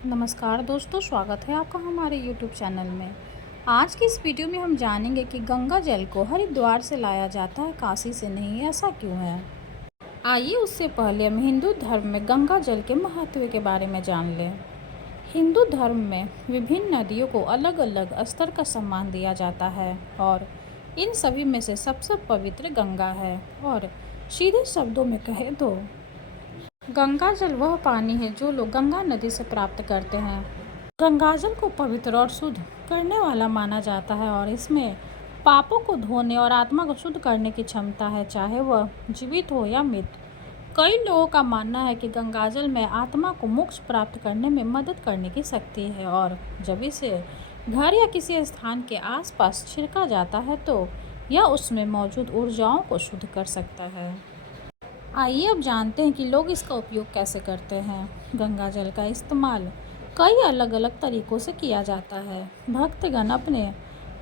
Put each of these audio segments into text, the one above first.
नमस्कार दोस्तों, स्वागत है आपका हमारे YouTube चैनल में। आज की इस वीडियो में हम जानेंगे कि गंगा जल को हरिद्वार से लाया जाता है, काशी से नहीं। ऐसा क्यों है? आइए उससे पहले हम हिंदू धर्म में गंगा जल के महत्व के बारे में जान लें। हिंदू धर्म में विभिन्न नदियों को अलग अलग स्तर का सम्मान दिया जाता है और इन सभी में से सबसे पवित्र गंगा है। और सीधे शब्दों में कहें तो गंगा जल वह पानी है जो लोग गंगा नदी से प्राप्त करते हैं। गंगा जल को पवित्र और शुद्ध करने वाला माना जाता है और इसमें पापों को धोने और आत्मा को शुद्ध करने की क्षमता है, चाहे वह जीवित हो या मृत। कई लोगों का मानना है कि गंगा जल में आत्मा को मोक्ष प्राप्त करने में मदद करने की शक्ति है और जब इसे घर या किसी स्थान के आसपास छिड़का जाता है तो यह उसमें मौजूद ऊर्जाओं को शुद्ध कर सकता है। आइए अब जानते हैं कि लोग इसका उपयोग कैसे करते हैं। गंगा जल का इस्तेमाल कई अलग अलग तरीकों से किया जाता है। भक्तगण अपने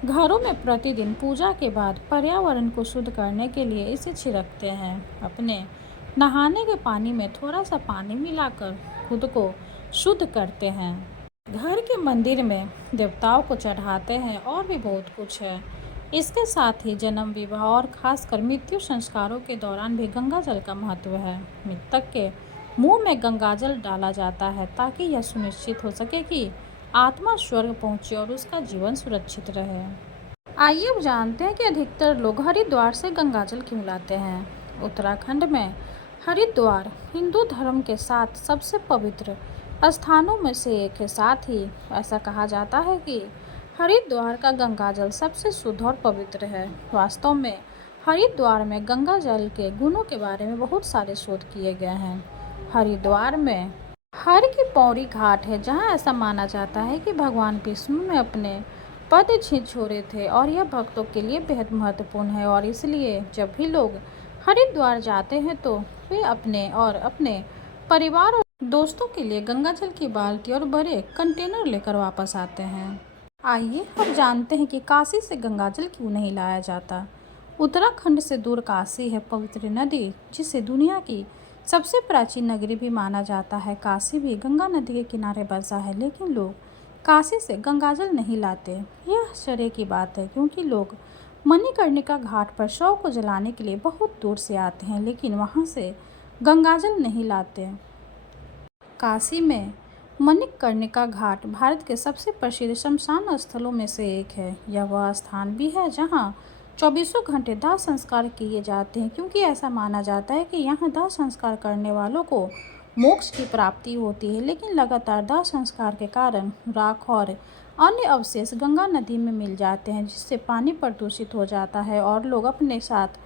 घरों में प्रतिदिन पूजा के बाद पर्यावरण को शुद्ध करने के लिए इसे छिड़कते हैं। अपने नहाने के पानी में थोड़ा सा पानी मिलाकर खुद को शुद्ध करते हैं। घर के मंदिर में देवताओं को चढ़ाते हैं और भी बहुत कुछ है। इसके साथ ही जन्म, विवाह और खासकर मृत्यु संस्कारों के दौरान भी गंगा जल का महत्व है। मृतक के मुंह में गंगा जल डाला जाता है ताकि यह सुनिश्चित हो सके कि आत्मा स्वर्ग पहुंचे और उसका जीवन सुरक्षित रहे। आइए अब जानते हैं कि अधिकतर लोग हरिद्वार से गंगा जल क्यों लाते हैं। उत्तराखंड में हरिद्वार हिंदू धर्म के साथ सबसे पवित्र स्थानों में से एक है। साथ ही ऐसा कहा जाता है कि हरिद्वार का गंगा जल सबसे शुद्ध और पवित्र है। वास्तव में हरिद्वार में गंगा जल के गुणों के बारे में बहुत सारे शोध किए गए हैं। हरिद्वार में हर की पौड़ी घाट है जहां ऐसा माना जाता है कि भगवान विष्णु ने अपने पद छोड़े थे और यह भक्तों के लिए बेहद महत्वपूर्ण है और इसलिए जब भी लोग हरिद्वार जाते हैं तो वे अपने परिवार और दोस्तों के लिए गंगा जल की बाल्टी और बड़े कंटेनर लेकर वापस आते हैं। आइए अब जानते हैं कि काशी से गंगा जल क्यों नहीं लाया जाता। उत्तराखंड से दूर काशी है पवित्र नदी, जिसे दुनिया की सबसे प्राचीन नगरी भी माना जाता है। काशी भी गंगा नदी के किनारे बसा है, लेकिन लोग काशी से गंगा जल नहीं लाते। यह आश्चर्य की बात है क्योंकि लोग मणिकर्णिका घाट पर शव को जलाने के लिए बहुत दूर से आते हैं, लेकिन वहां से गंगा जल नहीं लाते। काशी में मणिकर्णिका घाट भारत के सबसे प्रसिद्ध शमशान स्थलों में से एक है। यह वह स्थान भी है जहां चौबीसों घंटे दाह संस्कार किए जाते हैं, क्योंकि ऐसा माना जाता है कि यहाँ दाह संस्कार करने वालों को मोक्ष की प्राप्ति होती है। लेकिन लगातार दाह संस्कार के कारण राख और अन्य अवशेष गंगा नदी में मिल जाते हैं, जिससे पानी प्रदूषित हो जाता है और लोग अपने साथ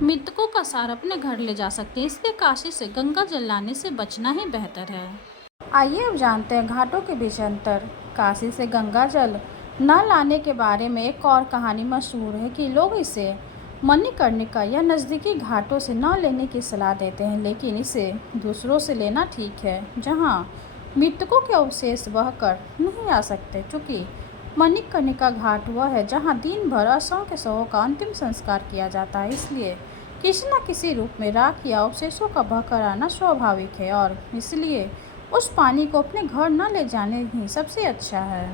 मृतकों का सार अपने घर ले जा सकते हैं। इसलिए काशी से गंगा जल लाने से बचना ही बेहतर है। आइए अब जानते हैं घाटों के बीच अंतर। काशी से गंगा जल न लाने के बारे में एक और कहानी मशहूर है कि लोग इसे मणिकर्णिका या नज़दीकी घाटों से न लेने की सलाह देते हैं, लेकिन इसे दूसरों से लेना ठीक है जहां मृतकों के अवशेष बहकर नहीं आ सकते। चूँकि मणिकर्णिका घाट वह है जहां दिन भर असंख्य शवों का अंतिम संस्कार किया जाता है, इसलिए किसी न किसी रूप में राख या अवशेषों का बहकर आना स्वाभाविक है और इसलिए उस पानी को अपने घर न ले जाने ही सबसे अच्छा है।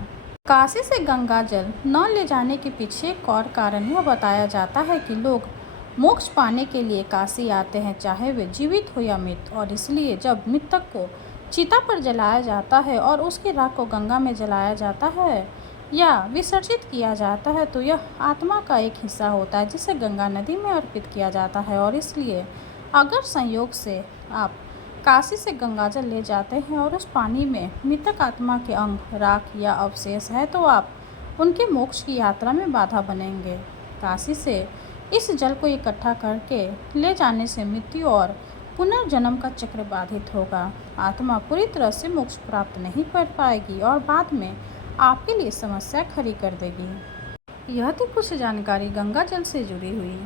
काशी से गंगा जल न ले जाने के पीछे एक और कारण यह बताया जाता है कि लोग मोक्ष पाने के लिए काशी आते हैं, चाहे वे जीवित हो या मृत, और इसलिए जब मृतक को चिता पर जलाया जाता है और उसकी राख को गंगा में जलाया जाता है या विसर्जित किया जाता है तो यह आत्मा का एक हिस्सा होता है जिसे गंगा नदी में अर्पित किया जाता है। और इसलिए अगर संयोग से आप काशी से गंगा जल ले जाते हैं और उस पानी में मृतक आत्मा के अंग, राख या अवशेष है तो आप उनके मोक्ष की यात्रा में बाधा बनेंगे। काशी से इस जल को इकट्ठा करके ले जाने से मृत्यु और पुनर्जन्म का चक्र बाधित होगा। आत्मा पूरी तरह से मोक्ष प्राप्त नहीं कर पाएगी और बाद में आपके लिए समस्या खड़ी कर देगी। यह थी कुछ जानकारी गंगा जल से जुड़ी हुई।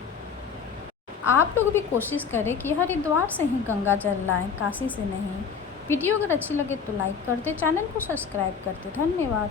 आप लोग भी कोशिश करें कि हरिद्वार से ही गंगा जल लाएं, काशी से नहीं। वीडियो अगर अच्छी लगे तो लाइक कर दें, चैनल को सब्सक्राइब कर दें। धन्यवाद।